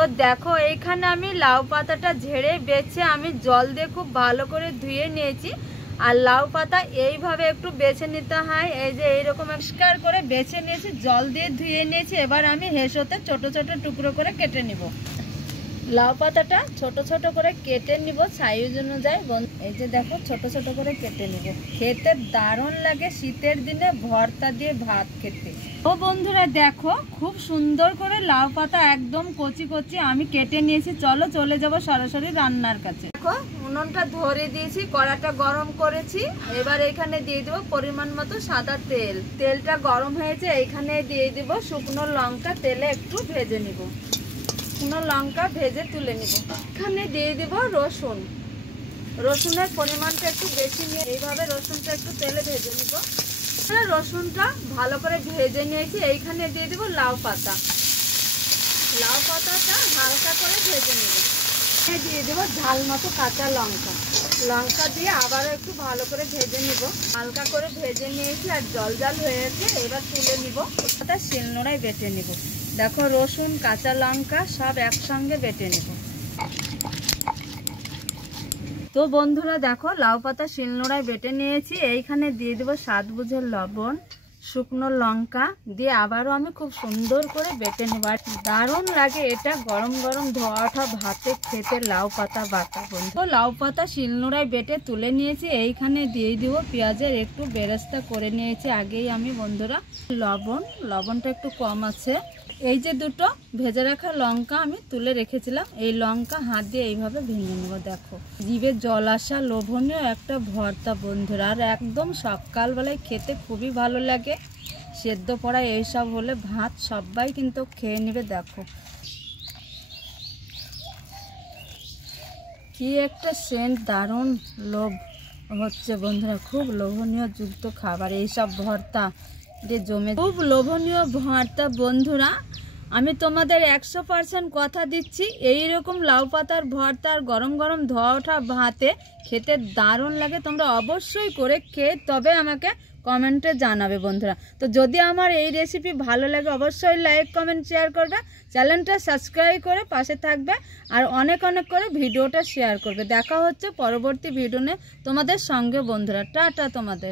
তো দেখো এইখানে আমি লাউ পাতাটা ঝেড়ে বেছে আমি জল দিয়ে খুব ভালো করে ধুয়ে নিয়েছি। আর লাউ পাতা এইভাবে একটু বেছে নিতে হয়, এই যে এইরকম পরিষ্কার করে বেছে নিয়েছি, জল দিয়ে ধুয়ে নিয়েছি। এবার আমি হেসোতে ছোট ছোট টুকরো করে কেটে নিব। লাউ পাতাটা ছোট ছোট করে কেটে নিব সাইজ অনুযায়ী। এই যে দেখো ছোট ছোট করে কেটে নিব। খেতে দারুণ লাগে শীতের দিনে ভর্তা দিয়ে ভাত খেতে। ও বন্ধুরা দেখো খুব সুন্দর করে লাউ পাতা একদম কচি কচি আমি কেটে নিয়েছি। চলো চলে যাব সরাসরি রান্নার কাছে। দেখো উনুনটা ধরে দিয়েছি, কড়াটা গরম করেছি। এবার এখানে দিয়ে দেবো পরিমাণ মতো সাদা তেল। তেলটা গরম হয়েছে, এইখানে দিয়ে দিব শুকনো লঙ্কা, তেলে একটু ভেজে নিব। শুকনো লঙ্কা ভেজে তুলে নিব। এখানে দিয়ে দিব রসুন। রসুনের পরিমাণটা একটু বেশি নিয়ে এইভাবে রসুনটা একটু তেলে ভেজে নিব। রসুনটা ভালো করে ভেজে নিয়েছি। এইখানে দিয়ে দিব লাউ পাতা। লাউ পাতাটা হালকা করে ভেজে নিব। দিয়ে দেবো ঝাল মতো কাঁচা লঙ্কা। লঙ্কা দিয়ে আবারও একটু ভালো করে ভেজে নিব। হালকা করে ভেজে নিয়েছি আর জল জল হয়েছে। এবার তুলে নিব, ওটা শিলনোড়ায় বেটে নিব। দেখো রসুন কাঁচা লঙ্কা সব একসঙ্গে বেটে নিব। তো বন্ধুরা দেখো লাউ পাতা শিলনোড়ায় বেটে নিয়েছি। এইখানে দিয়ে দেবো স্বাদ বুঝে লবণ, শুকনো লঙ্কা দিয়ে আবারও আমি খুব সুন্দর করে বেটে নেব। আর দারুণ লাগে এটা গরম গরম ধোয়া ওঠা ভাতে খেতে লাউ পাতা বাটা। বন্ধু লাউ পাতা শিলনোড়ায় বেটে তুলে নিয়েছি। এইখানে দিয়ে দিব পেঁয়াজের একটু বেরেস্তা করে নিয়েছি আগেই আমি বন্ধুরা। লবণটা একটু কম আছে। এই যে দুটো ভেজে রাখা লঙ্কা আমি তুলে রেখেছিলাম, এই লঙ্কা হাত দিয়ে এইভাবে ভেঙে নেব। দেখো জিভে জল আসা লোভনীয় একটা ভর্তা বন্ধুরা। আর একদম সকালবেলায় খেতে খুবই ভালো লাগে। সেদ্ধ পড়া এইসব হলে ভাত সবাই কিন্তু খেয়ে নেবে। দেখো কি একটা সেন্ট, দারুণ লোভ হচ্ছে বন্ধুরা। খুব লোভনীয় যুক্ত খাবার এইসব ভর্তা দিয়ে জমে, খুব লোভনীয় ভর্তা বন্ধুরা। আমি তোমাদের 100% কথা দিচ্ছি, এইরকম লাউ পাতার ভর্তা আর গরম গরম ধোয়া ওঠা ভাতে খেতে দারুণ লাগে। তোমরা অবশ্যই করে খেয়ে তবে আমাকে কমেন্টে জানাবে বন্ধুরা। তো যদি আমার এই রেসিপি ভালো লাগে অবশ্যই লাইক কমেন্ট শেয়ার করবে, চ্যানেলটা সাবস্ক্রাইব করে পাশে থাকবে আর অনেক অনেক করে ভিডিওটা শেয়ার করবে। দেখা হচ্ছে পরবর্তী ভিডিও নিয়ে তোমাদের সঙ্গে বন্ধুরা। টাটা তোমাদের।